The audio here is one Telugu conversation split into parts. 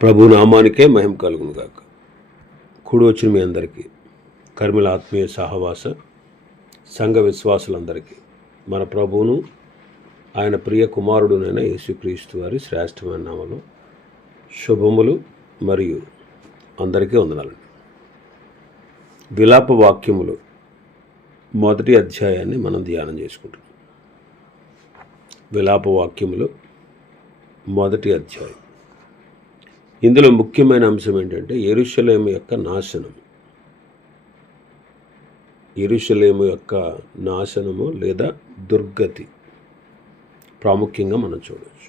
ప్రభు నామానికే మహిమ కలుగును గాక. కూడి వచ్చిన మీ అందరికీ, కర్మిల ఆత్మీయ సహవాస సంఘ విశ్వాసులందరికీ మన ప్రభువును ఆయన ప్రియ కుమారుడునైన యేసుక్రీస్తు వారి శ్రేష్టమైన నామములో శుభములు మరియు అందరికీ వందనాలండి. విలాప వాక్యములు మొదటి అధ్యాయాన్ని మనం ధ్యానం చేసుకుంటున్నాం. విలాప వాక్యములు మొదటి అధ్యాయం. ఇందులో ముఖ్యమైన అంశం ఏంటంటే యెరూషలేము యొక్క నాశనం. యెరూషలేము యొక్క నాశనము లేదా దుర్గతి ప్రాముఖ్యంగా మనం చూడవచ్చు.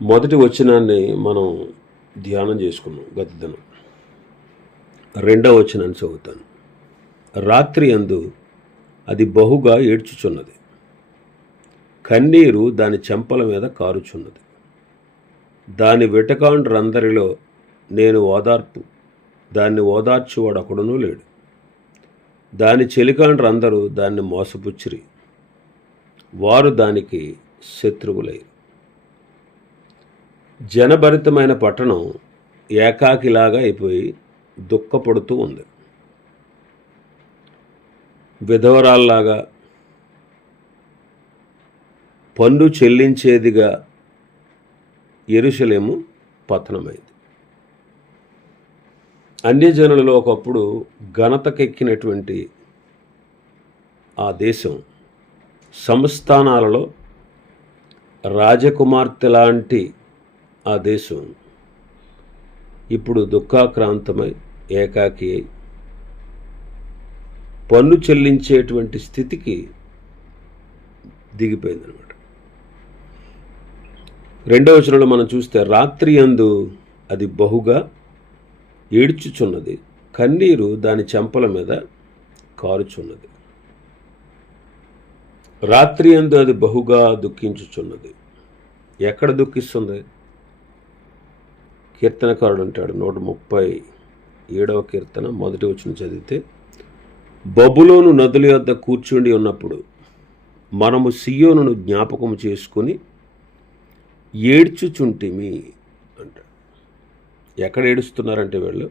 మొదటి వచనాన్ని మనం ధ్యానం చేసుకున్నాం గత దినం. రెండవ వచనాన్ని చదువుతాను. రాత్రి యందు అది బహుగా ఏడ్చుచున్నది, కన్నీరు దాని చెంపల మీద కారుచున్నది. దాని వెటకాండ్రందరిలో నేను దాన్ని ఓదార్చువాడు ఒకడునూ లేడు. దాని చెలికాండ్రందరూ దాన్ని మోసపుచ్చిరి, వారు దానికి శత్రువులైరు. జనభరితమైన పట్టణం ఏకాకిలాగా అయిపోయి దుఃఖపడుతూ ఉంది. విధవరాల్లాగా, పన్ను చెల్లించేదిగా యెరూషలేము పతనమైంది. అన్యజనులలో ఒకప్పుడు ఘనతకెక్కినటువంటి ఆ దేశం, సంస్థానాలలో రాజకుమార్తె లాంటి ఆ దేశం ఇప్పుడు దుఃఖాక్రాంతమై ఏకాకి అయి పన్ను చెల్లించేటువంటి స్థితికి దిగిపోయిందనమాట. రెండవ వచనంలో మనం చూస్తే రాత్రి యందు అది బహుగా ఏడ్చుచున్నది, కన్నీరు దాని చెంపల మీద కారుచున్నది. రాత్రి యందు అది బహుగా దుఃఖించుచున్నది. ఎక్కడ దుఃఖిస్తుంది? కీర్తనకారుడు అంటాడు 137వ కీర్తన 1వ వచనం చదివితే, బబులోను నదుల యొద్ద కూర్చుండి ఉన్నప్పుడు మనము సియోనును జ్ఞాపకం చేసుకుని ఏడ్చుచుంటిమి అంటాడు. ఎక్కడ ఏడుస్తున్నారంటే వీళ్ళు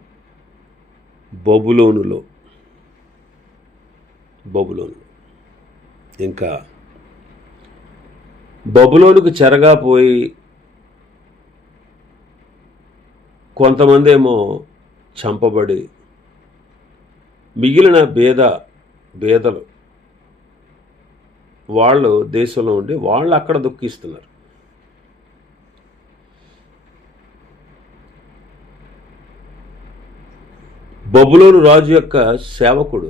బబులోనులో. ఇంకా బబులోనుకు చెరగా పోయి కొంతమంది ఏమో చంపబడి మిగిలిన బేదలు వాళ్ళు దేశంలో ఉండి వాళ్ళు అక్కడ దుఃఖిస్తున్నారు. బబులోను రాజు యొక్క సేవకుడు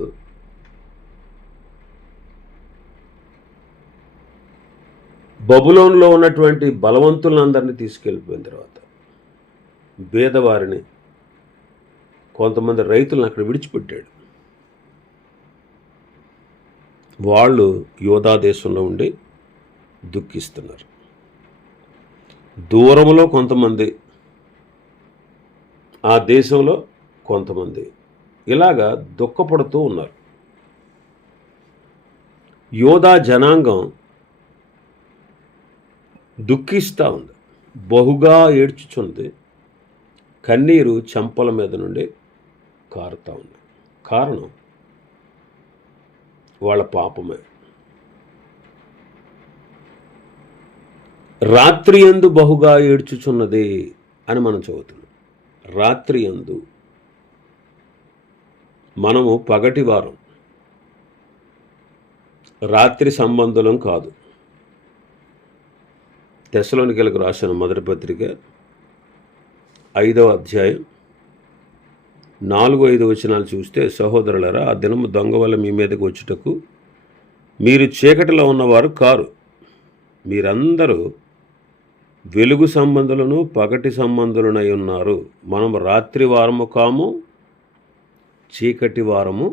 బబులోనులో ఉన్నటువంటి బలవంతులందరినీ తీసుకెళ్ళిపోయిన తర్వాత బేదవారిని, కొంతమంది రైతులను అక్కడ విడిచిపెట్టాడు. వాళ్ళు యోధా దేశంలో ఉండి దుఃఖిస్తున్నారు. దూరంలో కొంతమంది, ఆ దేశంలో కొంతమంది ఇలాగా దుఃఖపడుతూ ఉన్నారు. యోధా జనాంగం దుఃఖిస్తూ ఉంది, బహుగా ఏడ్చుచుంది, కన్నీరు చెంపల మీద నుండి కారుతూ ఉంది. కారణం వాళ్ళ పాపమే. రాత్రి యందు బహుగా ఏడ్చుచున్నది అని మనం చదువుతున్నాం. రాత్రి యందు, మనము పగటివారం, రాత్రి సంబంధులం కాదు. తెస్సలోనికీయులకు రాసిన మొదటి పత్రిక 5వ అధ్యాయం 4-5 వచనాలు చూస్తే, సహోదరులారా, ఆ దినము దొంగ వల్ల మీ మీదకి వచ్చుటకు మీరు చీకటిలో ఉన్నవారు కారు. మీరందరూ వెలుగు సంబంధులను పగటి సంబంధులనై ఉన్నారు. మనము రాత్రి వారము కాము, చీకటి వారము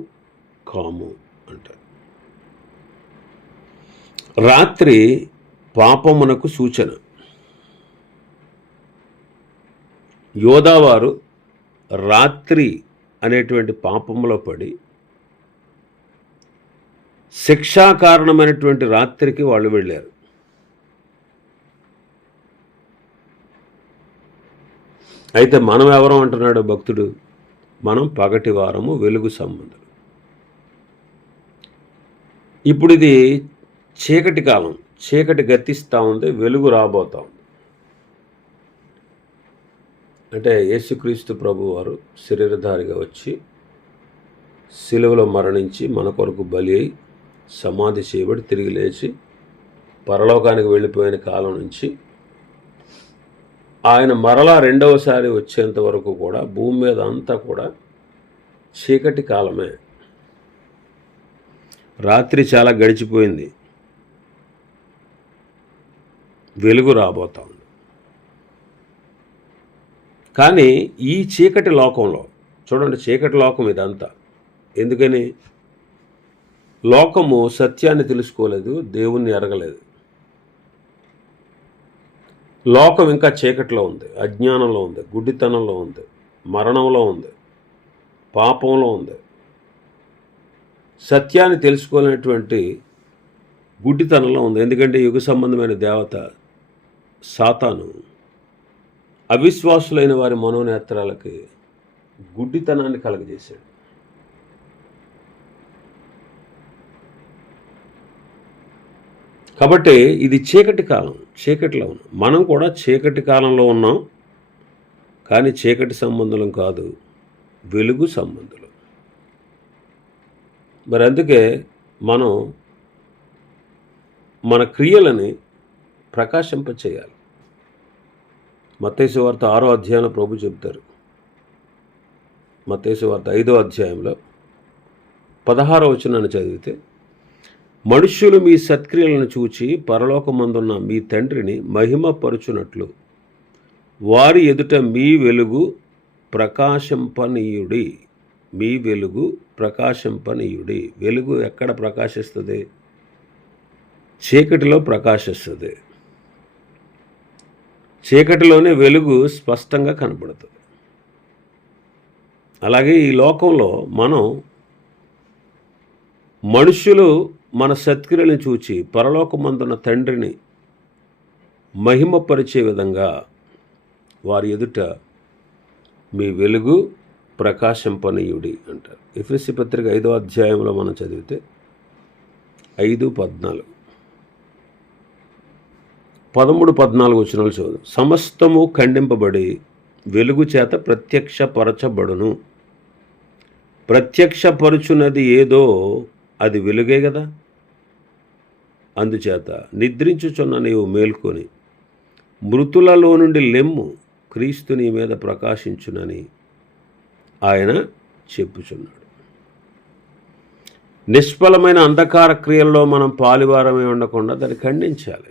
కాము అంటారు. రాత్రి పాపమునకు సూచన. యోధావారు రాత్రి అనేటువంటి పాపములో పడి శిక్షా కారణమైనటువంటి రాత్రికి వాళ్ళు వెళ్ళారు. అయితే మనం ఎవరం అంటున్నాడు భక్తుడు? మనం పగటి వారము, వెలుగు సంబంధులు. ఇప్పుడు ఇది చీకటి కాలం, చీకటి గతిస్తూ ఉంది, వెలుగు రాబోతూ ఉంది. అంటే యేసుక్రీస్తు ప్రభు వారు శరీరధారిగా వచ్చి సిలువలో మరణించి మన కొరకు బలి అయి సమాధి చేయబడి తిరిగి లేచి పరలోకానికి వెళ్ళిపోయిన కాలం నుంచి ఆయన మరలా రెండవసారి వచ్చేంత వరకు కూడా భూమి మీద అంతా కూడా చీకటి కాలమే. రాత్రి చాలా గడిచిపోయింది, వెలుగు రాబోతా ఉంది. కానీ ఈ చీకటి లోకంలో చూడండి, చీకటి లోకం ఇదంతా. ఎందుకని? లోకము సత్యాన్ని తెలుసుకోలేదు, దేవుణ్ణి ఎరగలేదు. లోకం ఇంకా చీకటిలో ఉంది, అజ్ఞానంలో ఉంది, గుడ్డితనంలో ఉంది, మరణంలో ఉంది, పాపంలో ఉంది. సత్యాన్ని తెలుసుకోలేనటువంటి గుడ్డితనంలో ఉంది. ఎందుకంటే యుగ సంబంధమైన దేవత సాతాను అవిశ్వాసులైన వారి మనోనేత్రాలకి గుడ్డితనాన్ని కలగజేశాడు. కాబట్టి ఇది చీకటి కాలం, చీకటిలో ఉన్నాం. మనం కూడా చీకటి కాలంలో ఉన్నాం, కానీ చీకటి సంబంధులం కాదు, వెలుగు సంబంధులు. మరి అందుకే మనం మన క్రియలని ప్రకాశింపచేయాలి. మత్తయి సువార్త 6వ అధ్యాయంలో ప్రభు చెబుతారు. మత్తయి సువార్త 5వ అధ్యాయంలో 16వ వచనాన్ని చదివితే, మనుష్యులు మీ సత్క్రియలను చూచి పరలోకమందున్న మీ తండ్రిని మహిమపరుచునట్లు వారి ఎదుట మీ వెలుగు ప్రకాశింపనీయుడి. మీ వెలుగు ప్రకాశింపనీయుడి. వెలుగు ఎక్కడ ప్రకాశిస్తుంది? చీకటిలో ప్రకాశిస్తుంది. చీకటిలోనే వెలుగు స్పష్టంగా కనబడుతుంది. అలాగే ఈ లోకంలో మనుష్యులు మన సత్క్రియలను చూచి పరలోకమందున్న తండ్రిని మహిమపరిచే విధంగా వారి ఎదుట మీ వెలుగు ప్రకాశింపనీయుడి అంటారు. ఎఫెసీ పత్రిక 5వ అధ్యాయంలో మనం చదివితే 5:14, 13-14 వచనాలు చదువు. సమస్తము ఖండింపబడి వెలుగు చేత ప్రత్యక్షపరచబడును. ప్రత్యక్షపరుచున్నది ఏదో అది వెలుగే కదా. అందుచేత నిద్రించుచున్న నీవు మేల్కొని మృతులలో నుండి లెమ్ము, క్రీస్తు నీ మీద ప్రకాశించునని ఆయన చెప్పుచున్నాడు. నిష్ఫలమైన అంధకార క్రియల్లో మనం పాలువారమే ఉండకుండా దాన్ని ఖండించాలి.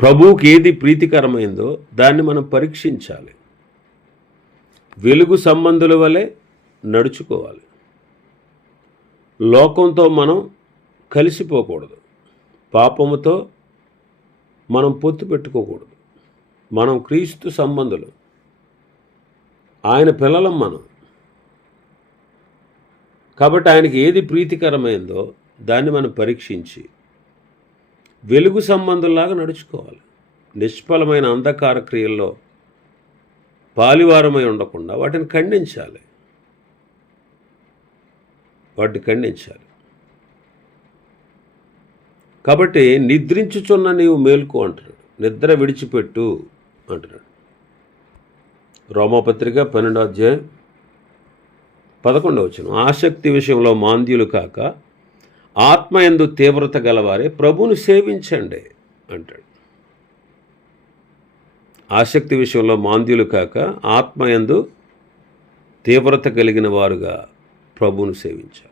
ప్రభువుకి ఏది ప్రీతికరమైందో దాన్ని మనం పరీక్షించాలి. వెలుగు సంబంధుల వలె నడుచుకోవాలి. లోకంతో మనం కలిసిపోకూడదు, పాపముతో మనం పొత్తు పెట్టుకోకూడదు. మనం క్రీస్తు సంబంధులు, ఆయన పిల్లలం మనం. కాబట్టి ఆయనకి ఏది ప్రీతికరమైందో దాన్ని మనం పరీక్షించి వెలుగు సంబంధుల్లాగా నడుచుకోవాలి. నిష్ఫలమైన అంధకార క్రియల్లో పాలివారమై ఉండకుండా వాటిని ఖండించాలి. కాబట్టి నిద్రించుచున్న నీవు మేల్కో అంటున్నాడు, నిద్ర విడిచిపెట్టు అంటున్నాడు. రోమాపత్రిక 12వ అధ్యాయం 11వ వచనం. ఆసక్తి విషయంలో మాంద్యులు కాక ఆత్మయందు తీవ్రత గలవారే ప్రభువును సేవించండి అంటాడు. ఆసక్తి విషయంలో మాంద్యులు కాక ఆత్మయందు తీవ్రత కలిగిన వారుగా ప్రభువును సేవించాలి.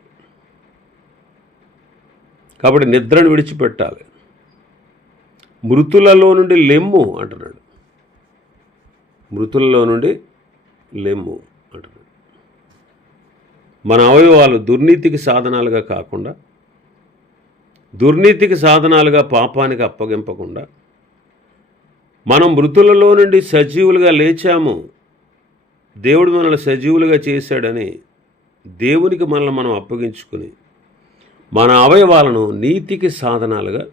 కాబట్టి నిద్రను విడిచిపెట్టాలి. మృతులలో నుండి లెమ్ము అంటున్నాడు. మృతులలో నుండి లెమ్ము అంటున్నాడు. మన అవయవాలు దుర్నీతికి సాధనాలుగా కాకుండా, దుర్నీతికి సాధనాలుగా పాపానికి అప్పగింపకుండా, మనం మృతులలో నుండి సజీవులుగా లేచాము, దేవుడు మనల్ని సజీవులుగా చేశాడని దేవునికి మనల్ని మనం అప్పగించుకుని మన అవయవాలను నీతికి సాధనాలుగా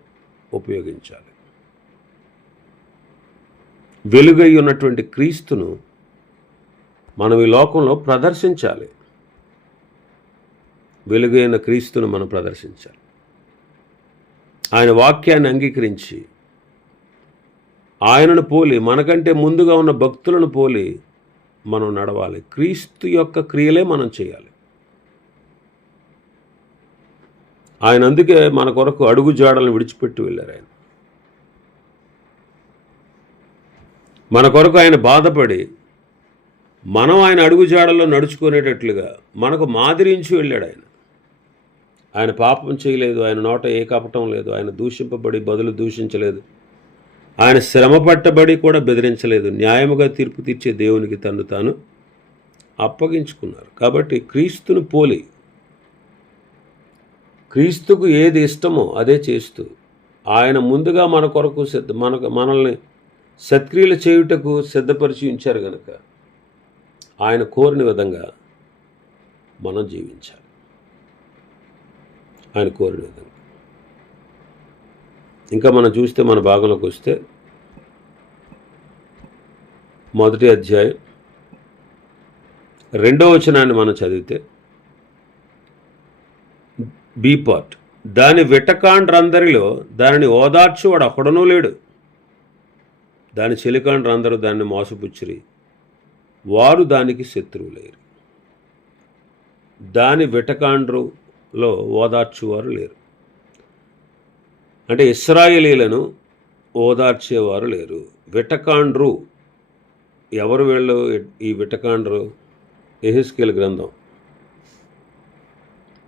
ఉపయోగించాలి. వెలుగై ఉన్నటువంటి క్రీస్తును మనం ఈ లోకంలో ప్రదర్శించాలి. వెలుగైన క్రీస్తును మనం ప్రదర్శించాలి. ఆయన వాక్యాన్ని అంగీకరించి ఆయనను పోలి, మనకంటే ముందుగా ఉన్న భక్తులను పోలి మనం నడవాలి. క్రీస్తు యొక్క క్రియలే మనం చేయాలి. ఆయన అందుకే మన కొరకు అడుగు జాడలను విడిచిపెట్టి వెళ్ళారు. మన కొరకు ఆయన బాధపడి మనం ఆయన అడుగు జాడల్లో నడుచుకునేటట్లుగా మనకు మాదిరించి వెళ్ళాడు. ఆయన పాపం చేయలేదు, ఆయన నోట ఏ కపటం లేదు, ఆయన దూషింపబడి బదులు దూషించలేదు, ఆయన శ్రమ పట్టబడి కూడా బెదిరించలేదు. న్యాయముగా తీర్పు తీర్చే దేవునికి తను తాను అప్పగించుకున్నారు. కాబట్టి క్రీస్తును పోలి, క్రీస్తుకు ఏది ఇష్టమో అదే చేస్తూ, ఆయన ముందుగా మన కొరకు మనల్ని సత్క్రియలు చేయుటకు సిద్ధపరిచి ఉంచారు కనుక ఆయన కోరిన విధంగా మనం జీవించాలి. ఆయన కోరిన విధంగా. ఇంకా మనం చూస్తే మన భాగంలోకి వస్తే 1వ అధ్యాయం 2వ వచనాన్ని మనం చదివితే, బి పార్ట్, దాని వెటకాండ్రందరిలో దానిని ఓదార్చువాడు ఒకడనూ లేడు. దాని చెలికాండ్రందరూ దాన్ని మోసపుచ్చిరి, వారు దానికి శత్రువులేరు. దాని వెటకాండ్రులో ఓదార్చువారు లేరు. అంటే ఇశ్రాయేలీలను ఓదార్చేవారు లేరు. వెటకాండ్రు ఎవరు వీళ్ళు? ఈ వెటకాండ్రు యెహెజ్కేలు గ్రంథం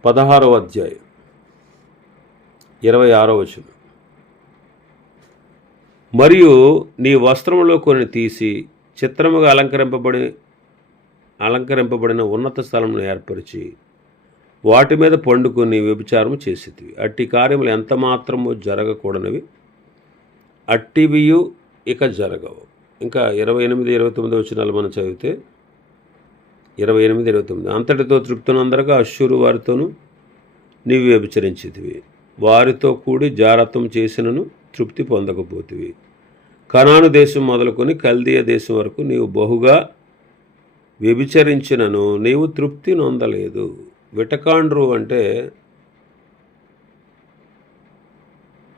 16వ అధ్యాయం 26వ వచనం. మరియు నీ వస్త్రములో కొన్ని తీసి చిత్రముగా అలంకరింపబడిన ఉన్నత స్థలమును ఏర్పరిచి వాటి మీద పండుకొని వ్యభిచారము చేసేటివి. అట్టి కార్యములు ఎంత మాత్రము జరగకూడనివి, అట్టివియు ఇక జరగవు. ఇంకా 28-29 వచనాలు మనం చదివితే 28-29, అంతటితో తృప్తినందరగా అశ్షూరు వారితోనూ నీవు వ్యభిచరించితివి, వారితో కూడి జారత్వం చేసినను తృప్తి పొందకపోతివి. కనాను దేశం మొదలుకొని కల్దీయ దేశం వరకు నీవు బహుగా వ్యభిచరించినను నీవు తృప్తి నొందలేదు. వెటకాండ్రు అంటే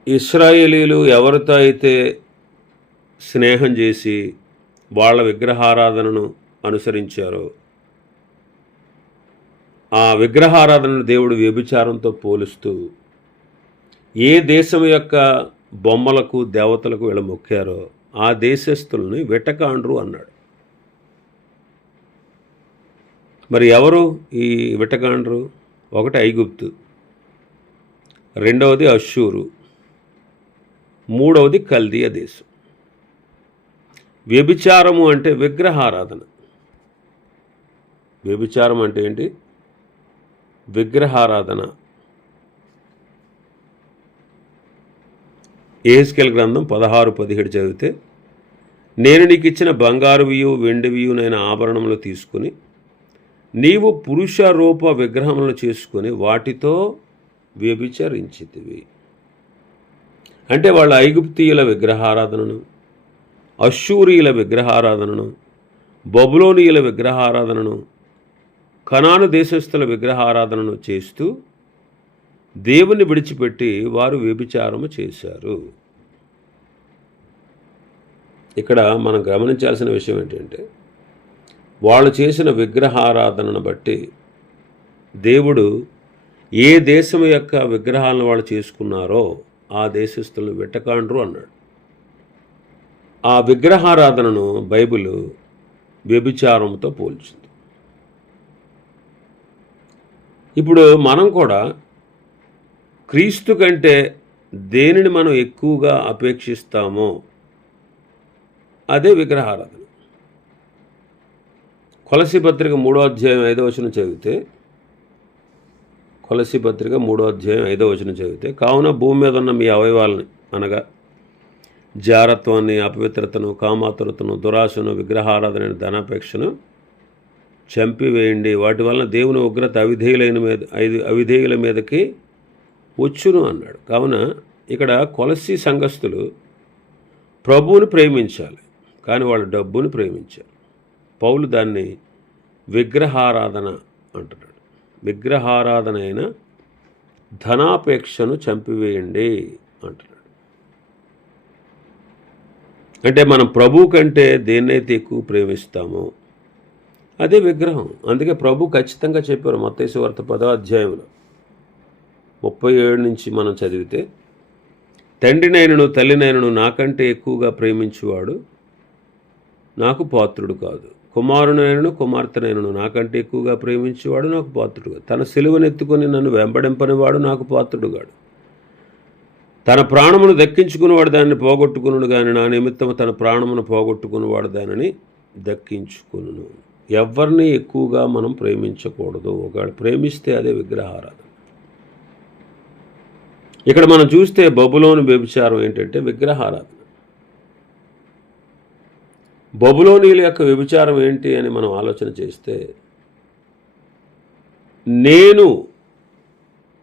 ఇశ్రాయేలీలు ఎవరితో అయితే స్నేహం చేసి వాళ్ళ విగ్రహారాధనను అనుసరించారో ఆ విగ్రహారాధనను దేవుడు వ్యభిచారంతో పోలుస్తూ ఏ దేశం యొక్క బొమ్మలకు దేవతలకు వీళ్ళు మొక్కారో ఆ దేశస్తుల్ని వెటకాండ్రు అన్నాడు. మరి ఎవరు ఈ వెటకాండ్రు? ఒకటి ఐగుప్తు, రెండవది అశ్షూరు, మూడవది కల్దీయ దేశం. వ్యభిచారము అంటే విగ్రహారాధన. వ్యభిచారం అంటే ఏంటి? విగ్రహారాధన. యెహెజ్కేలు గ్రంథం 16-17 చదివితే, నేను నీకు ఇచ్చిన బంగారువియు వెండివియునైన ఆభరణములు తీసుకుని నీవు పురుష రూప విగ్రహములను చేసుకొని వాటితో వ్యభిచరించితివి. అంటే వాళ్ళ ఐగుప్తీయుల విగ్రహారాధనను, అశ్షూరీయుల విగ్రహారాధనను, బబులోనీయుల విగ్రహారాధనను, కనాను దేశస్థుల విగ్రహారాధనను చేస్తూ దేవుని విడిచిపెట్టి వారు వ్యభిచారము చేశారు. ఇక్కడ మనం గమనించాల్సిన విషయం ఏంటంటే, వాళ్ళు చేసిన విగ్రహారాధనను బట్టి దేవుడు ఏ దేశం యొక్క విగ్రహాలను వాళ్ళు చేసుకున్నారో ఆ దేశస్థులను వెటకాండ్రు అన్నాడు. ఆ విగ్రహారాధనను బైబిల్ వ్యభిచారంతో పోల్చింది. ఇప్పుడు మనం కూడా క్రీస్తు కంటే దేనిని మనం ఎక్కువగా అపేక్షిస్తామో అదే విగ్రహారాధన. కొలసీ పత్రిక 3వ అధ్యాయం 5వ వచనం చదివితే, కొలసీ పత్రిక 3వ అధ్యాయం 5వ వచనం చదివితే, కావున భూమి మీద ఉన్న మీ అవయవాలని అనగా జారత్వాన్ని, అపవిత్రతను, కామాతురతను, దురాశను, విగ్రహారాధన, ధనాపేక్షను చంపివేయండి. వాటి వలన దేవుని ఉగ్రత అవిధేయుల మీదకి వచ్చును అన్నాడు. కావున ఇక్కడ కొలసీ సంఘస్థులు ప్రభువుని ప్రేమించాలి, కానీ వాళ్ళు డబ్బుని ప్రేమించారు. పౌలు దాన్ని విగ్రహారాధన అంటున్నాడు. విగ్రహారాధన అయిన ధనాపేక్షను చంపివేయండి అంటున్నాడు. అంటే మనం ప్రభు కంటే దేన్నైతే ఎక్కువ ప్రేమిస్తామో అదే విగ్రహం. అందుకే ప్రభు ఖచ్చితంగా చెప్పారు మత్తయి సువార్త 10వ అధ్యాయంలో 37 నుంచి మనం చదివితే, తండ్రినైనను తల్లినైనను నాకంటే ఎక్కువగా ప్రేమించువాడు నాకు పాత్రుడు కాదు, కుమారునైనను కుమార్తెనైనను నాకంటే ఎక్కువగా ప్రేమించేవాడు నాకు పాత్రుడు కాదు, తన సిలువనెత్తుకొని నన్ను వెంబడింపనివాడు నాకు పాత్రుడు కాడు, తన ప్రాణమును దక్కించుకునేవాడు దానిని పోగొట్టుకునుడు కానీ నా నిమిత్తము తన ప్రాణమును పోగొట్టుకునేవాడు దానిని దక్కించుకును. ఎవరిని ఎక్కువగా మనం ప్రేమించకూడదు. ఒకవేళ ప్రేమిస్తే అదే విగ్రహారాధన. ఇక్కడ మనం చూస్తే బబులోను వ్యభిచారం ఏంటంటే విగ్రహారాధన. బబులోనీల యొక్క వ్యభిచారం ఏంటి అని మనం ఆలోచన చేస్తే, నేను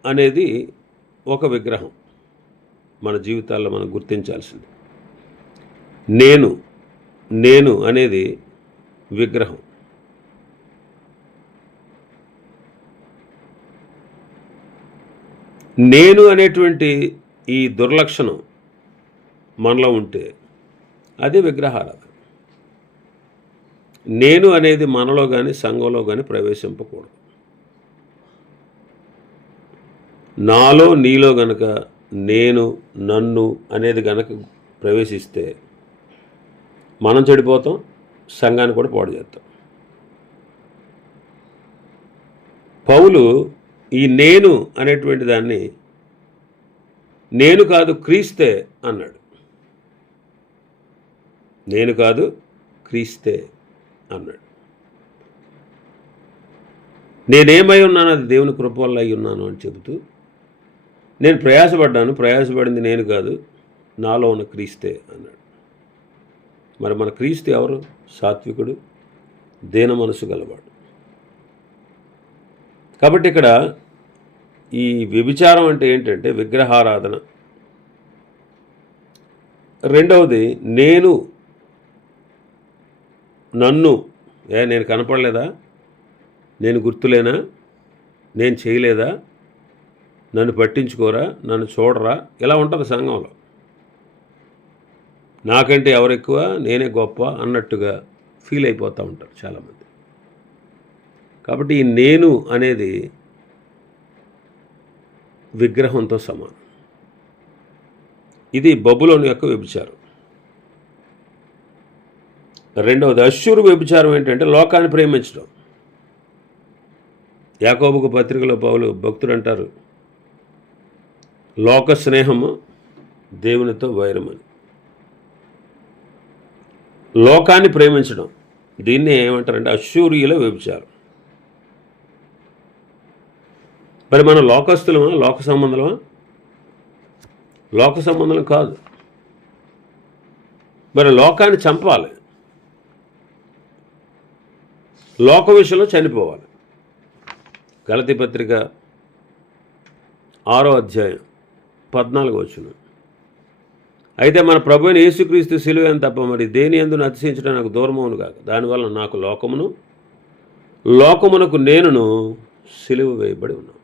అనేది ఒక విగ్రహం. మన జీవితాల్లో మనం గుర్తించాల్సింది నేను అనేది విగ్రహం. నేను అనేటువంటి ఈ దుర్లక్షణం మనలో ఉంటే అది విగ్రహారాధన. నేను అనేది మనలో కానీ సంఘంలో కానీ ప్రవేశింపకూడదు. నాలో నీలో గనక నేను నన్ను అనేది గనక ప్రవేశిస్తే మనం చెడిపోతాం, సంఘాన్ని కూడా పాడు చేస్తాం. పౌలు ఈ నేను అనేటువంటి దాన్ని నేను కాదు క్రీస్తే అన్నాడు. నేను కాదు క్రీస్తే అన్నాడు. నేనేమై ఉన్నాను అది దేవుని కృప వల్ల అయి ఉన్నాను అని చెబుతూ, నేను ప్రయాసపడింది నేను కాదు, నాలో ఉన్న క్రీస్తే అన్నాడు. మరి మన క్రీస్తు ఎవరు? సాత్వికుడు, దీన మనసు గలవాడు. కాబట్టి ఇక్కడ ఈ వ్యభిచారం అంటే ఏంటంటే విగ్రహారాధన. రెండవది నన్ను నేను కనపడలేదా, నేను గుర్తులేనా, నేను చేయలేదా, నన్ను పట్టించుకోరా, నన్ను చూడరా, ఇలా ఉంటుంది సంఘంలో. నాకంటే ఎవరెక్కువ, నేనే గొప్ప అన్నట్టుగా ఫీల్ అయిపోతూ ఉంటారు చాలామంది. కాబట్టి ఈ నేను అనేది విగ్రహంతో సమానం. ఇది బబులోను యొక్క వ్యభిచారం. రెండవది అష్షూరు వ్యభిచారం ఏంటంటే లోకాన్ని ప్రేమించడం. యాకోబుకు పత్రికలో పౌలు భక్తుడు అంటారు, లోక స్నేహము దేవునితో వైరమని. లోకాన్ని ప్రేమించడం, దీన్ని ఏమంటారంటే అష్షూరియుల వ్యభిచారం. మరి మనం లోకస్తులమా, లోక సంబంధమా? లోక సంబంధం కాదు. మరి లోకాన్ని చంపాలి, లోక విషయంలో చనిపోవాలి. గలతీ పత్రిక 6వ అధ్యాయం 14వ వచనం. అయితే మన ప్రభువైన యేసుక్రీస్తు సిలువ తప్ప మరి దేని యందు అతిశయించడం నాకు దూరమవును కాక, దానివల్ల నాకు లోకమునకు నేనును సిలువ వేయబడి ఉన్నాను.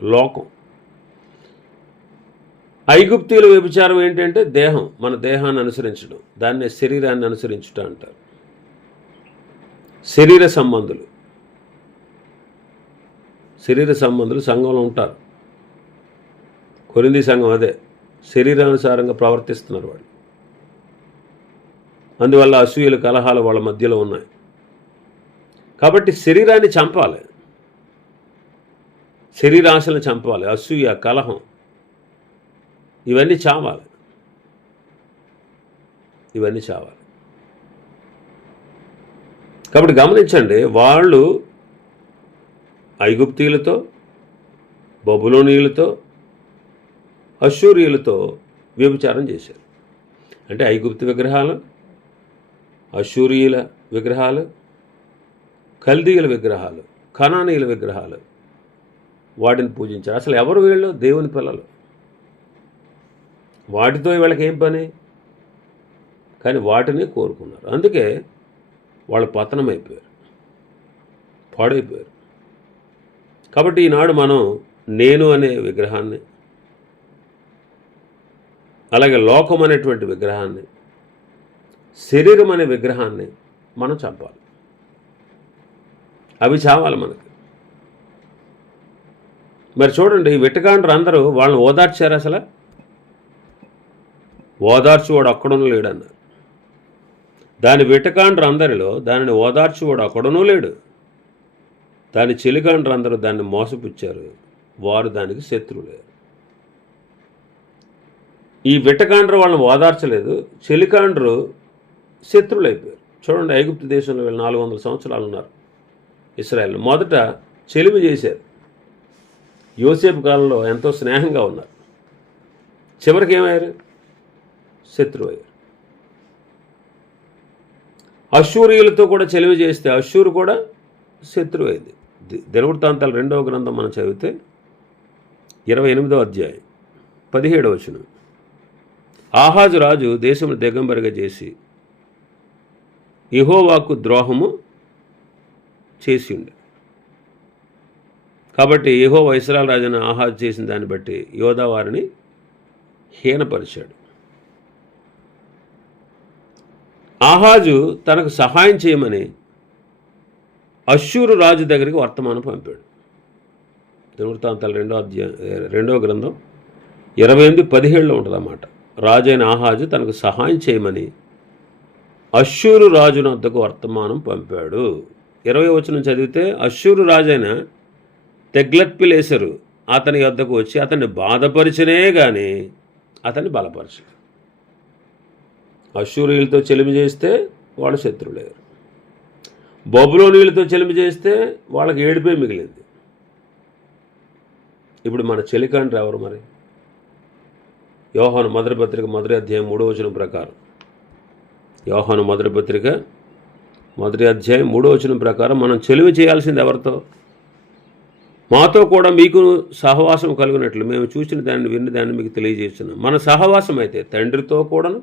లోకం. ఐగుప్తీయుల వ్యభిచారం ఏంటంటే దేహం, మన దేహాన్ని అనుసరించడం, దాన్నే శరీరాన్ని అనుసరించుట అంటారు. శరీర సంబంధులు సంఘంలో ఉంటారు. కొరింథీ సంఘం అదే, శరీరానుసారంగా ప్రవర్తిస్తున్నారు వాళ్ళు. అందువల్ల అసూయలు, కలహాలు వాళ్ళ మధ్యలో ఉన్నాయి. కాబట్టి శరీరాన్ని చంపాలి, శరీరాశలను చంపాలి. అసూయ, కలహం ఇవన్నీ చావాలి. కాబట్టి గమనించండి, వాళ్ళు ఐగుప్తీయులతో, బబులోనీయులతో, అష్షూరియులతో వ్యభిచారం చేశారు. అంటే ఐగుప్తు విగ్రహాలు, అష్షూరియుల విగ్రహాలు, కల్దీయుల విగ్రహాలు, కనానీయుల విగ్రహాలు, వాటిని పూజించారు. అసలు ఎవరు వీళ్ళు? దేవుని పిల్లలు. వాటితో వీళ్ళకి ఏం పని? కానీ వాటిని కోరుకున్నారు. అందుకే వాళ్ళు పతనమైపోయారు, పాడైపోయారు. కాబట్టి ఈనాడు మనం నేను అనే విగ్రహాన్ని, అలాగే లోకం అనేటువంటి విగ్రహాన్ని, శరీరం అనే విగ్రహాన్ని మనం చంపాలి. అవి చావాలి మనకి. మరి చూడండి, వెటకాండ్రు అందరూ వాళ్ళని ఓదార్చారు. అసలు ఓదార్చువాడు ఒక్కడనూ లేడన్నారు. దాని వెటకాండ్రు అందరిలో దానిని ఓదార్చువాడు ఒక్కడనూ లేడు. దాని చెలికాండ్రు అందరూ దాన్ని మోసపుచ్చారు, వారు దానికి శత్రువులేరు. ఈ వెటకాండ్రు వాళ్ళని ఓదార్చలేదు, చెలికాండ్రు శత్రువులైపోయారు. చూడండి, ఐగుప్తు దేశంలో వీళ్ళు 400 సంవత్సరాలు ఉన్నారు ఇశ్రాయేల్. మొదట చెలిమి చేశారు, యోసేపు కాలంలో ఎంతో స్నేహంగా ఉన్నారు. చివరికి ఏమయ్యారు? శత్రువు అయ్యారు. అశ్షూరీయులతో కూడా చెలిమి చేస్తే అశ్షూరు కూడా శత్రువు అయింది. దినవృత్తాంతాలు 2వ గ్రంథం మనం చదివితే 28వ అధ్యాయం 17వ వచనం. ఆహాజు రాజు దేశమును దిగంబరిగా చేసి యెహోవాకు ద్రోహము చేసి ఉండే. కాబట్టి యెహోవా ఇశ్రాయేలు రాజును ఆహాజు చేసిన దాన్ని బట్టి యోధా వారిని హీనపరిచాడు. ఆహాజు తనకు సహాయం చేయమని అశ్షూరు రాజు దగ్గరికి వర్తమానం పంపాడు. దినవృత్తాంతాలు 2వ గ్రంథం 28:17 ఉంటుందన్నమాట. రాజైన ఆహాజు తనకు సహాయం చేయమని అశ్షూరు రాజున వద్దకు వర్తమానం పంపాడు. 20వ వచనం చదివితే అశ్షూరు రాజైన తెగ్లత్పిలేసరు అతని వద్దకు వచ్చి అతన్ని బాధపరిచినే కానీ అతన్ని బలపరచలేదు. అశ్షూరీయులతో చెలిమి చేస్తే వాళ్ళు శత్రువులేరు, బబులోనీయులతో చెలిమి చేస్తే వాళ్ళకి ఏడిపే మిగిలింది. ఇప్పుడు మన చెలికాండ్రు ఎవరు మరి? యోహాను మొదటి పత్రిక 1వ అధ్యాయం 3వ వచనం ప్రకారం, యోహాను మొదటి పత్రిక 1వ అధ్యాయం 3వ వచనం ప్రకారం మనం చెలిమి చేయాల్సింది ఎవరితో? మాతో కూడా మీకు సహవాసం కలిగినట్లు మేము చూసిన దాన్ని విన్న దాన్ని మీకు తెలియజేస్తున్నాం. మన సహవాసం అయితే తండ్రితో కూడాను,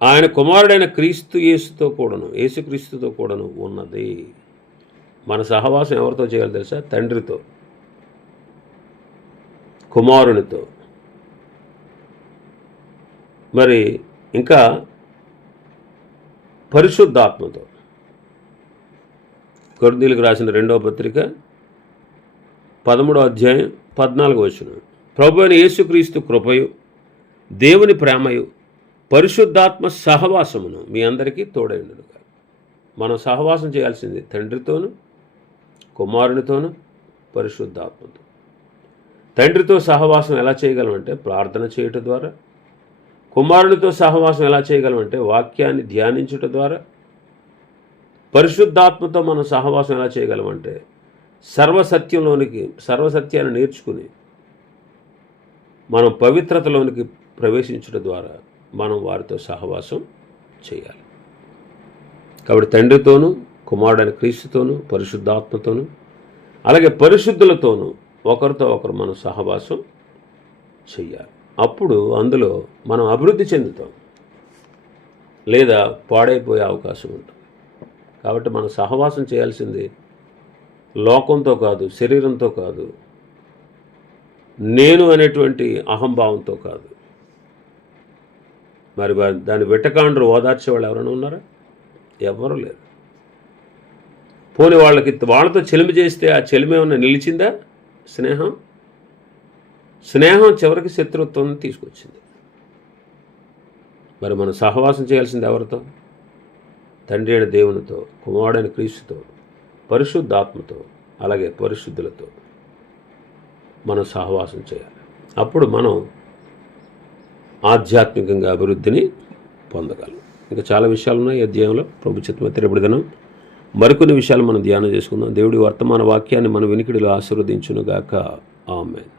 ఆయన కుమారుడైన క్రీస్తు యేసుతో కూడాను, యేసుక్రీస్తుతో కూడాను ఉన్నది. మన సహవాసం ఎవరితో చేయాలి తెలుసా? తండ్రితో, కుమారునితో, మరి ఇంకా పరిశుద్ధాత్మతో. కొరింథీయులకు రాసిన 2వ పత్రిక 13వ అధ్యాయం 14వ వచనం. ప్రభు అయిన యేసుక్రీస్తు కృపయు దేవుని ప్రేమయు పరిశుద్ధాత్మ సహవాసమును మీ అందరికీ తోడైండును. మనం సహవాసం చేయాల్సింది తండ్రితోను, కుమారునితోను, పరిశుద్ధాత్మతో. తండ్రితో సహవాసం ఎలా చేయగలమంటే ప్రార్థన చేయటం ద్వారా. కుమారునితో సహవాసం ఎలా చేయగలమంటే వాక్యాన్ని ధ్యానించుట ద్వారా. పరిశుద్ధాత్మతో మనం సహవాసం ఎలా చేయగలమంటే సర్వసత్యాన్ని నేర్చుకుని మనం పవిత్రతలోనికి ప్రవేశించడం ద్వారా మనం వారితో సహవాసం చేయాలి. కాబట్టి తండ్రితోనూ, కుమారుడైన క్రీస్తుతోనూ, పరిశుద్ధాత్మతోనూ, అలాగే పరిశుద్ధులతోనూ ఒకరితో ఒకరు మనం సహవాసం చెయ్యాలి. అప్పుడు అందులో మనం అభివృద్ధి చెందుతాం, లేదా పాడైపోయే అవకాశం ఉంటుంది. కాబట్టి మనం సహవాసం చేయాల్సింది లోకంతో కాదు, శరీరంతో కాదు, నేను అనేటువంటి అహంభావంతో కాదు. మరి దాని వెటకాండ్రు ఓదార్చేవాళ్ళు ఎవరైనా ఉన్నారా? ఎవరు లేరు. పోనీ వాళ్ళతో చెలిమి చేస్తే ఆ చెలిమి ఏమన్నా నిలిచిందా? స్నేహం చివరికి శత్రుత్వం తీసుకొచ్చింది. మరి మనం సహవాసం చేయాల్సింది ఎవరితో? తండ్రి అయిన దేవునితో, కుమారుడైన క్రీస్తుతో, పరిశుద్ధాత్మతో, అలాగే పరిశుద్ధులతో మనం సహవాసం చేయాలి. అప్పుడు మనం ఆధ్యాత్మికంగా అభివృద్ధిని పొందగలం. ఇంకా చాలా విషయాలు ఉన్నాయి ఈ అధ్యాయంలో. ప్రభు చిత్తమైతే రేపటి దినం మరికొన్ని విషయాలు మనం ధ్యానం చేసుకుందాం. దేవుడి వర్తమాన వాక్యాన్ని మన వినికిడిలో ఆశీర్వదించునుగాక. ఆమేన్.